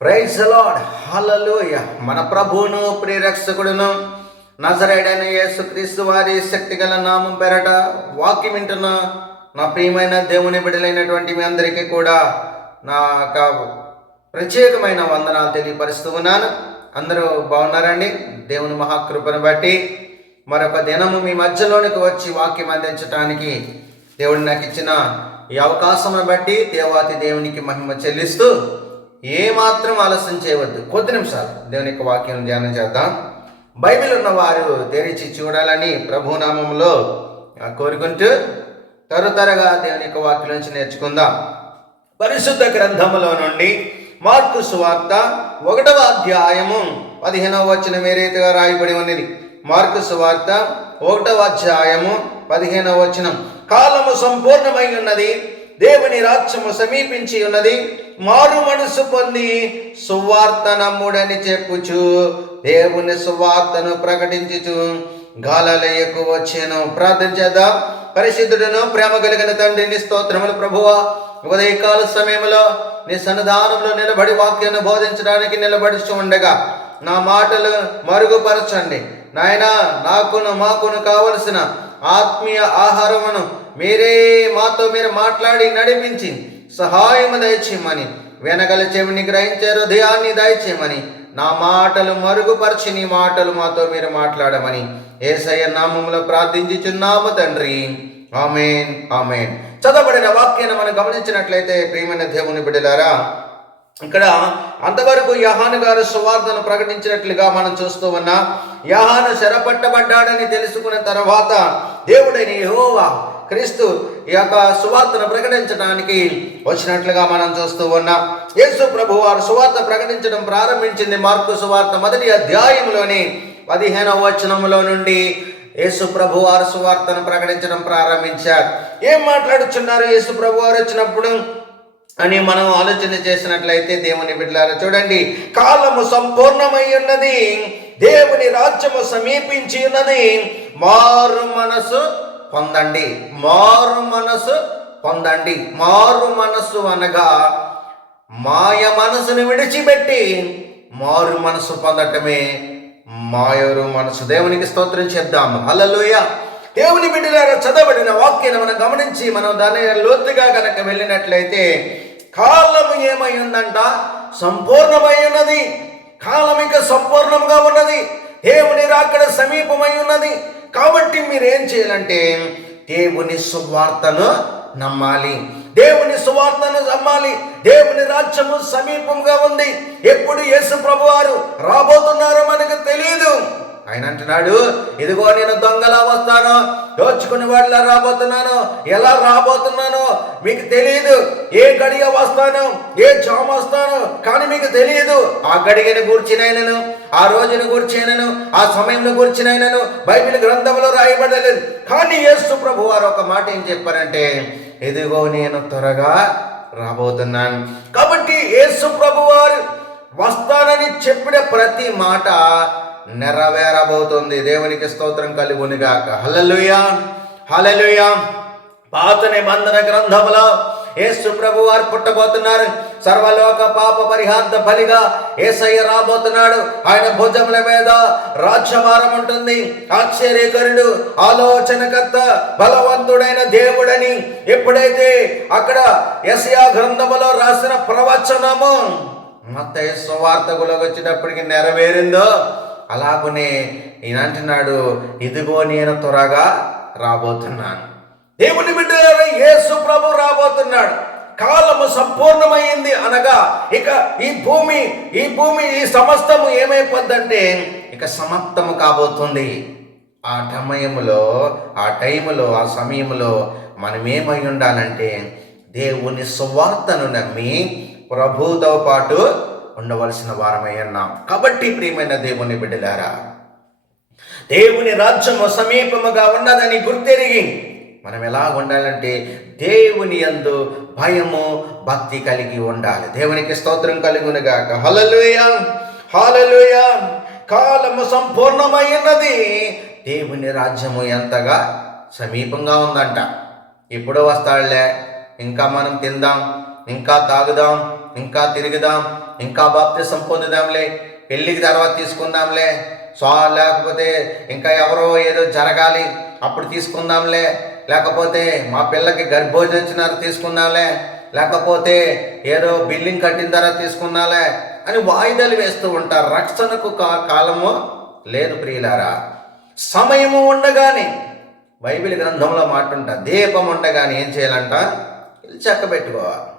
Praise lord హల్లెలూయ మన ప్రభువును ప్రియరక్షకుడును నజరేడైన యేసుక్రీస్తు వారి శక్తిగల నామం పెరట వాక్యం వింటున్న నా ప్రియమైన దేవుని బిడలైనటువంటి మీ అందరికీ కూడా నా యొక్క ప్రత్యేకమైన వందనాలు తెలియపరుస్తూ ఉన్నాను. అందరూ బాగున్నారండి? దేవుని మహాకృపను బట్టి మరొక దినము మీ మధ్యలోనికి వచ్చి వాక్యం అందించడానికి దేవుడు నాకు ఇచ్చిన ఈ అవకాశం బట్టి దేవాతి దేవునికి మహిమ చెల్లిస్తూ ఏమాత్రం ఆలస్యం చేయవద్దు. కొద్ది నిమిషాలు. దేవుని యొక్క వాక్యం ధ్యానం చేద్దాం. బైబిల్ ఉన్న వారు తెరిచి చూడాలని ప్రభునామంలో కోరుకుంటూ తరుతరగా దేవుని యొక్క వాక్యం నుంచి నేర్చుకుందాం. పరిశుద్ధ గ్రంథములో నుండి మార్కు సువార్త ఒకటవ అధ్యాయము పదిహేనవ వచనం ఏ రీతిగా రాయబడి ఉన్నది? మార్కు సువార్త ఒకటవ అధ్యాయము పదిహేనవ వచనం. కాలము సంపూర్ణమై ఉన్నది. దేవుని రాజ్యము సమీపించి ఉన్నది. మారు మనసు పొంది సువార్త నమ్ముడని చెప్పుచు దేవుని సువార్తను ప్రకటించుచు గాలలయ్యకు వచ్చాను. ప్రార్థన చేద్దాం. ప్రేమ కలిగిన తండ్రిని స్తోత్రములు ప్రభువా. ఉదయకాల సమయంలో నీ సన్నిధానంలో నిలబడి వాక్యాన్ని బోధించడానికి నిలబడుచు ఉండగా నా మాటలు మరుగుపరచండి. నాయన నాకును మాకును కావలసిన ఆత్మీయ ఆహారమును మీరే మాతో మీరు మాట్లాడి నడిపించి సహాయము దయచేయమని వెనగల చెవిని గ్రహించే హృదయాన్ని దయచేయమని నా మాటలు మరుగుపరిచి నీ మాటలు మాతో మీరు మాట్లాడమని ఏసయ్య నామములో ప్రార్థించుచున్నాము తండ్రి. Amen amen. చదవబడిన వాక్యాన్ని మనం గమనించినట్లయితే ప్రియమైన దేవుని బిడ్డలారా ఇక్కడ అంతవరకు యహాను గారు సువార్తను ప్రకటించినట్లుగా మనం చూస్తూ ఉన్నా యహాను శరపట్టబడ్డాడని తెలుసుకున్న తర్వాత దేవుడైన యహోవా క్రీస్తు ఈ యొక్క సువార్తను ప్రకటించడానికి వచ్చినట్లుగా మనం చూస్తూ ఉన్నాం. యేసు ప్రభు వారు సువార్త ప్రకటించడం ప్రారంభించింది మార్కు సువార్త మొదటి అధ్యాయంలోని పదిహేనవ వచనంలో నుండి యేసు ప్రభు వారు సువార్తను ప్రకటించడం ప్రారంభించారు. ఏం మాట్లాడుచున్నారు యేసు ప్రభు వారు వచ్చినప్పుడు? అని మనం ఆలోచన చేసినట్లయితే దేవుని బిడ్డలారా చూడండి. కాలము సంపూర్ణమై ఉన్నది. దేవుని రాజ్యము సమీపించి ఉన్నది. మారు మనసు పొందండి. మారు మనసు పొందండి. మారు మనసు అనగా మాయ మనసును విడిచిపెట్టి మారు మనసు పొందటమే మాయరు మనసు. దేవునికి స్తోత్రం చేద్దాం అలలోయ దేవుని బిడ్డలారా చదవబడిన వాక్యను మనం గమనించి మనం దాని లోతుగా కనుక వెళ్ళినట్లయితే కాలము ఏమై ఉందంట? సంపూర్ణమై ఉన్నది. కాలం ఇంకా సంపూర్ణంగా ఉన్నది. దేవుని రాకడ సమీపమై ఉన్నది. కాబట్టి మీరు ఏం చేయాలంటే దేవుని సువార్తను నమ్మాలి. దేవుని సువార్తను నమ్మాలి. దేవుని రాజ్యము సమీపంగా ఉంది. ఎప్పుడు యేసు ప్రభు వారు రాబోతున్నారో మనకు తెలియదు ఆయన అంటున్నాడు ఇదిగో నేను దొంగలా వస్తాను. దోచుకుని వాళ్ళ రాబోతున్నాను. ఎలా రాబోతున్నాను? మీకు తెలియదు ఏ గడియ వస్తాను ఏ జామ వస్తాను కానీ మీకు తెలియదు ఆ గడియను గూర్చినైనను ఆ రోజును గూర్చినను ఆ సమయంలో గూర్చినైనను బైబిల్ గ్రంథంలో రాయబడలేదు. కానీ యేసు ప్రభు వారు ఒక మాట ఏం చెప్పారంటే ఇదిగో నేను త్వరగా రాబోతున్నాను. కాబట్టి యేసు ప్రభు వారు వస్తానని చెప్పిన ప్రతి మాట నెరవేరబోతుంది. దేవునికి స్తోత్రం కలిగునిగాక. హలలుయా హలలుయా పాత నిబంధన గ్రంథములో యేసు ప్రభు వారు పుట్టబోతున్నారు. సర్వలోక పాప పరిహార్థ బలిగా ఏసయ్య రాబోతున్నాడు. ఆయన భుజముల మీద రాజ్యభారం ఉంటుంది. ఆశ్చర్యకరుడు ఆలోచనకర్త బలవంతుడైన దేవుడని ఎప్పుడైతే అక్కడ ఎసయా గ్రంథములో రాసిన ప్రవచనము మత సువార్తకులోకి వచ్చేటప్పటికి నెరవేరిందో అలాగనే ఈయన అంటున్నాడు ఇదిగో నేను త్వరగా రాబోతున్నాను. దేవుని బిడ్డ యేసు ప్రభు రాబోతున్నాడు. కాలము సంపూర్ణమైంది అనగా ఇక ఈ భూమి ఈ భూమి ఈ సమస్తము ఏమైపోద్దంటే ఇక సమాప్తము కాబోతుంది. ఆ సమయములో ఆ టైములో ఆ సమయంలో మనం ఏమై ఉండాలంటే దేవుని సువార్తను నమ్మి ప్రభుతో పాటు ఉండవలసిన వారమై ఉన్నాం. కాబట్టి ప్రియమైన దేవుని బిడ్డలారా దేవుని రాజ్యము సమీపముగా ఉన్నదని గుర్తెరిగి మనం ఎలా ఉండాలంటే దేవుని యందు భయము భక్తి కలిగి ఉండాలి. దేవునికి స్తోత్రం కలుగునుగాక. హలలుయ హలలుయ కాలము సంపూర్ణమైనది. దేవుని రాజ్యము ఎంతగా సమీపంగా ఉందంట. ఎప్పుడో వస్తాడులే. ఇంకా మనం తిందాం ఇంకా తాగుదాం ఇంకా తిరుగుదాం ఇంకా బాప్తి సంపొందుదాంలే పెళ్ళికి తర్వాత తీసుకుందాంలే. సో లేకపోతే ఇంకా ఎవరో ఏదో జరగాలి అప్పుడు తీసుకుందాంలే. లేకపోతే మా పిల్లకి గర్భోజనం తీసుకున్నాలే లేకపోతే ఏదో బిల్డింగ్ కట్టిన తర్వాత తీసుకున్నాలే అని వాయిదాలు వేస్తూ ఉంటారు. రక్షణకు కా కాలము లేదు ప్రియులారా. సమయము ఉండగానే బైబిల్ గ్రంథంలో మాట ఉంటా దీపం ఉండగానే ఏం చేయాలంట? చెక్క పెట్టుకోవాలి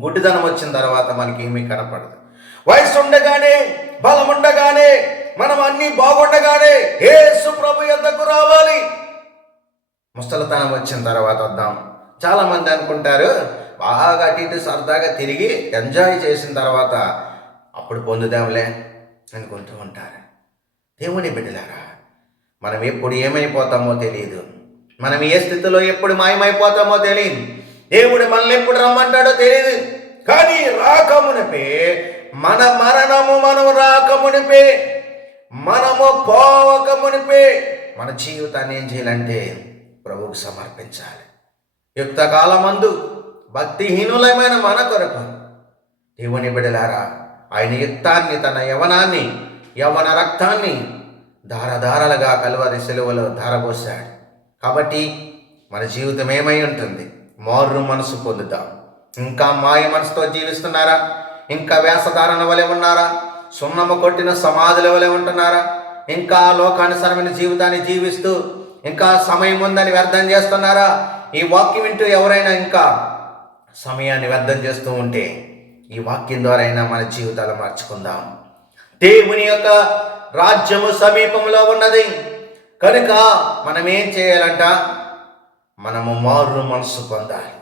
గుడ్డిదనం వచ్చిన తర్వాత మనకి ఏమీ కనపడదు. వయసు ఉండగానే బలం ఉండగానే మనం అన్నీ బాగుండగానే ఏసు ప్రభు ఎంతకు రావాలి. ముసలితనం వచ్చిన తర్వాత వద్దాం. చాలా మంది అనుకుంటారు బాగా అటు ఇటు సరదాగా తిరిగి ఎంజాయ్ చేసిన తర్వాత అప్పుడు పొందుదాంలే అనుకుంటూ ఉంటారు. దేవుని బిడ్డలారా మనం ఎప్పుడు ఏమైపోతామో తెలియదు మనం ఏ స్థితిలో ఎప్పుడు మాయమైపోతామో తెలియదు దేవుడు మనల్ని ఎప్పుడు రమ్మంటాడో తెలియదు కానీ రాకమునిపే మన మరణము మనం రాకమునిపే మనము పోవకమునిపే మన జీవితాన్ని ఏం చేయాలంటే ప్రభువుకు సమర్పించాలి. యుక్తకాలమందు భక్తిహీనులమైన మన కొరకు దేవుని బిడలారా ఆయన యుక్తాన్ని తన యవనాన్ని యవన రక్తాన్ని ధారధారలుగా కలువరి సెలవులో ధారపోశాడు కాబట్టి మన జీవితం ఏమై ఉంటుంది? మారు మనసు పొందుతాం ఇంకా మాయ మనసుతో జీవిస్తున్నారా? ఇంకా వేషధారణ వలె ఉన్నారా? సున్నము కొట్టిన సమాధుల వలె ఉంటున్నారా? ఇంకా లోకానుసరమైన జీవితాన్ని జీవిస్తూ ఇంకా సమయం ఉందని వ్యర్థం చేస్తున్నారా? ఈ వాక్యం వింటూ ఎవరైనా ఇంకా సమయాన్ని వ్యర్థం చేస్తూ ఉంటే ఈ వాక్యం ద్వారా అయినా మన జీవితాలు మార్చుకుందాం. దేవుని యొక్క రాజ్యము సమీపంలో ఉన్నది. కనుక మనం ఏం చేయాలంట? మనము మారు మనసు పొందాలి.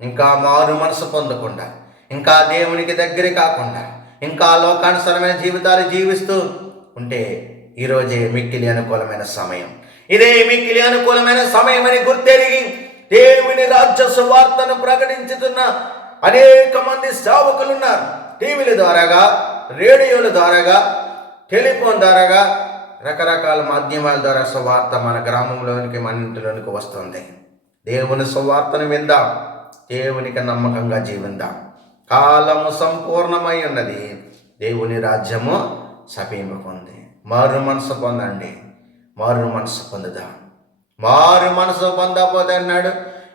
ఇంకా మారు మనసు పొందకుండా ఇంకా దేవునికి దగ్గర కాకుండా ఇంకా లోకానుసరమైన జీవితాలు జీవిస్తూ ఉంటే ఈరోజే మిక్కిలి అనుకూలమైన సమయం. ఇదే మిక్కిలి అనుకూలమైన సమయమని గుర్తెరిగి దేవుని రాజ్య సువార్తను ప్రకటించుతున్న అనేక మంది సేవకులున్నారు. టీవీల ద్వారాగా రేడియోల ద్వారాగా టెలిఫోన్ ద్వారాగా రకరకాల మాధ్యమాల ద్వారా సువార్త మన గ్రామంలోనికి మన ఇంటిలోనికి వస్తుంది. దేవుని సువార్తను విందాం. దేవునికి నమ్మకంగా జీవిందాం. కాలము సంపూర్ణమై ఉన్నది. దేవుని రాజ్యము సమీపకుంది మారు మనసు పొందండి. మారు మనసు పొందుదా. మారు మనసు పొందకపోతే అన్నాడు.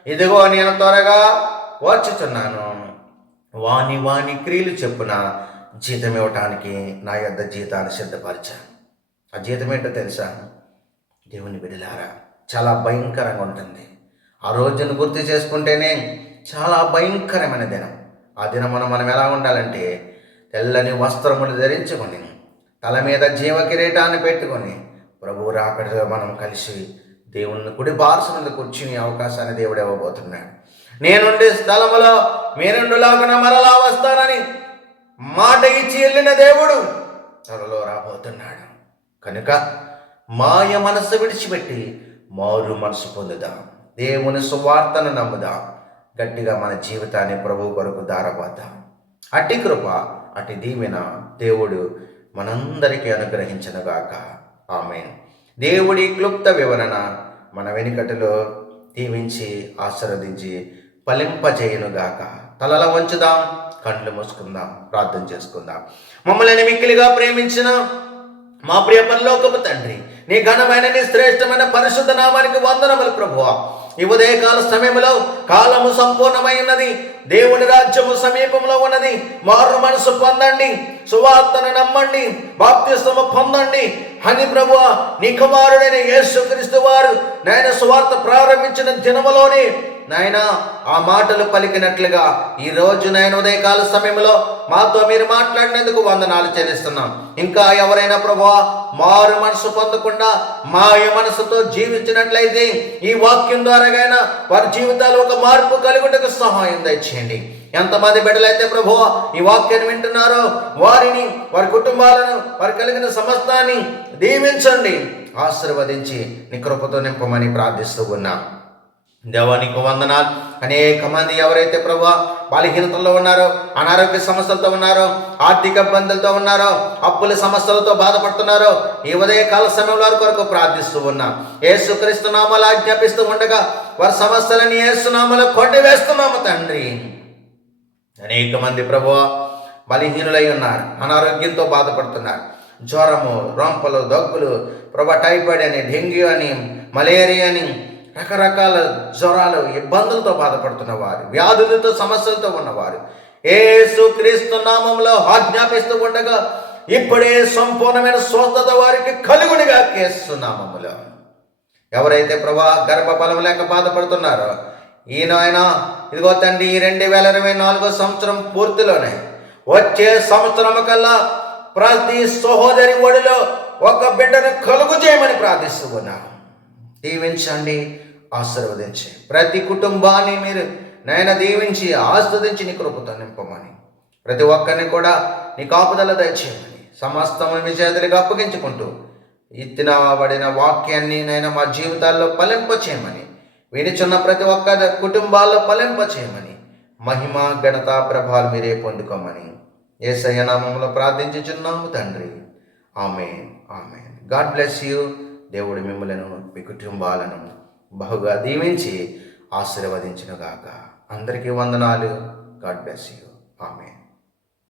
ఇదిగో నేను త్వరగా వచ్చుచున్నాను వాని వాని క్రియలు చెప్పున జీతం ఇవ్వటానికి నా యొద్ద జీతాన్ని సిద్ధపరిచాను. ఆ జీతం ఏంటో తెలుసా? దేవుని బిడ్డలారా చాలా భయంకరంగా ఉంటుంది. ఆ రోజును గుర్తు చేసుకుంటేనే చాలా భయంకరమైన దినం. ఆ దినమున మనం ఎలా ఉండాలంటే తెల్లని వస్త్రములు ధరించుకొని తల మీద జీవ కిరీటాన్ని పెట్టుకొని ప్రభు రాకడలో మనం కలిసి దేవుని కుడి బారసుల కూర్చుని అవకాశాన్ని దేవుడు ఇవ్వబోతున్నాడు. నేనుండే స్థలములో మీరుండులాగున మరలా వస్తానని మాట ఇచ్చి వెళ్ళిన దేవుడు త్వరలో రాబోతున్నాడు. కనుక మాయ మనసు విడిచిపెట్టి మారు మనసు పొందుదాం. దేవుని సువార్తను నమ్ముదాం. గట్టిగా మన జీవితాన్ని ప్రభు కొరకు దారపోద్దాం అట్టి కృప అటు దీవెన దేవుడు మనందరికీ అనుగ్రహించనుగాక. ఆమె దేవుడి క్లుప్త వివరణ మన వెనుకటిలో దీవించి ఆశీర్వదించి ఫలింపజేయునుగాక తలల వంచుదాం కండ్లు మూసుకుందాం ప్రార్థన చేసుకుందాం. మమ్మల్ని మిక్కిలిగా ప్రేమించిన మా ప్రియ పరలోకపు తండ్రి నీ ఘనమైన నీ శ్రేష్టమైన పరిశుద్ధ నామానికి వందనములు ప్రభువా. ఈ ఉదయకాల సమయంలో కాలము సంపూర్ణమైనది దేవుని రాజ్యము సమీపంలో ఉన్నది. మారు మనసు పొందండి సువార్తను నమ్మండి. బాప్తిస్తము పొందండి. అని ప్రభు నీ కుమారుడైన యేసుక్రీస్తు వారు నాయన సువార్త ప్రారంభించిన దినములోనే నాయన ఆ మాటలు పలికినట్లుగా ఈ రోజు నాయన ఉదయకాల సమయంలో మాతో మీరు మాట్లాడినందుకు వందనాలు చెల్లిస్తున్నాం. ఇంకా ఎవరైనా ప్రభు మారు మనసు పొందకుండా మాయ మనసుతో జీవించినట్లయితే ఈ వాక్యం ద్వారాగైనా వారి జీవితాలు ఒక మార్పు కలుగుటకు సహాయం దయచేయండి ఎంతమంది బిడ్డలైతే ప్రభు ఈ వాక్యాన్ని వింటున్నారో వారిని వారి కుటుంబాలను వారి కలిగిన సమస్తాన్ని దీవించండి. ఆశీర్వదించి నీ కృపతో నింపమని ప్రార్థిస్తూ ఉన్నాం. దేవానికి వందనాలు. అనేక మంది ఎవరైతే ప్రభు బలహీనతల్లో ఉన్నారో అనారోగ్య సమస్యలతో ఉన్నారో ఆర్థిక ఇబ్బందులతో ఉన్నారో అప్పుల సమస్యలతో బాధపడుతున్నారో ఈ ఉదయకాల సమయంలో కొరకు ప్రార్థిస్తూ ఉన్నాం. ఏసుక్రీస్తు నామాలు ఆజ్ఞాపిస్తూ ఉండగా వారి సమస్యలని ఏసునామలో కొట్టివేస్తున్నాము తండ్రి. అనేక మంది ప్రభు బలహీనులై ఉన్నారు అనారోగ్యంతో బాధపడుతున్నారు. జ్వరము రొంపలు దగ్గులు ప్రభా టైఫాయిడ్ అని డెంగ్యూ అని మలేరియా అని రకరకాల జ్వరాలు ఇబ్బందులతో బాధపడుతున్న వారు వ్యాధులతో సమస్యలతో ఉన్నవారు ఏసు క్రీస్తు నామంలో ఆజ్ఞాపిస్తూ ఉండగా ఇప్పుడే సంపూర్ణమైన స్వస్థత వారికి కలుగునిగా కేసు నామములో ఎవరైతే ప్రభా గర్భఫలం లేక బాధపడుతున్నారో ఈయన ఆయన ఇదిగో తండ్రి ఈ రెండు వేల ఇరవై నాలుగో సంవత్సరం పూర్తిలోనే వచ్చే సంవత్సరం కల్లా ప్రతి సహోదరి ఒడిలో ఒక బిడ్డను కలుగు చేయమని ప్రార్థిస్తూ ఉన్నాను దీవించండి ఆశీర్వదించి ప్రతి కుటుంబాన్ని మీరు నాయన దీవించి ఆస్వాదించి నీ కృపతో నింపమని. ప్రతి ఒక్కరిని కూడా నీ కాపుదల దయచేయమని. సమస్తము మీ చేతులకు అప్పగించుకుంటూ ఇత్తినబడిన వాక్యాన్ని నేను మా జీవితాల్లో ఫలింపచేయమని వినిచున్న ప్రతి ఒక్క కుటుంబాల్లో ఫలింపచేయమని మహిమ ఘనత ప్రభాలు మీరే పొందుకోమని. ఏసయ్య నామంలో ప్రార్థించుచున్నాము తండ్రి. ఆమె ఆమె గాడ్ బ్లెస్ యూ. దేవుడు మిమ్మలను మీ కుటుంబాలను బహుగా దీవించి ఆశీర్వదించునుగాక. అందరికీ వందనాలు. God bless you. ఆమె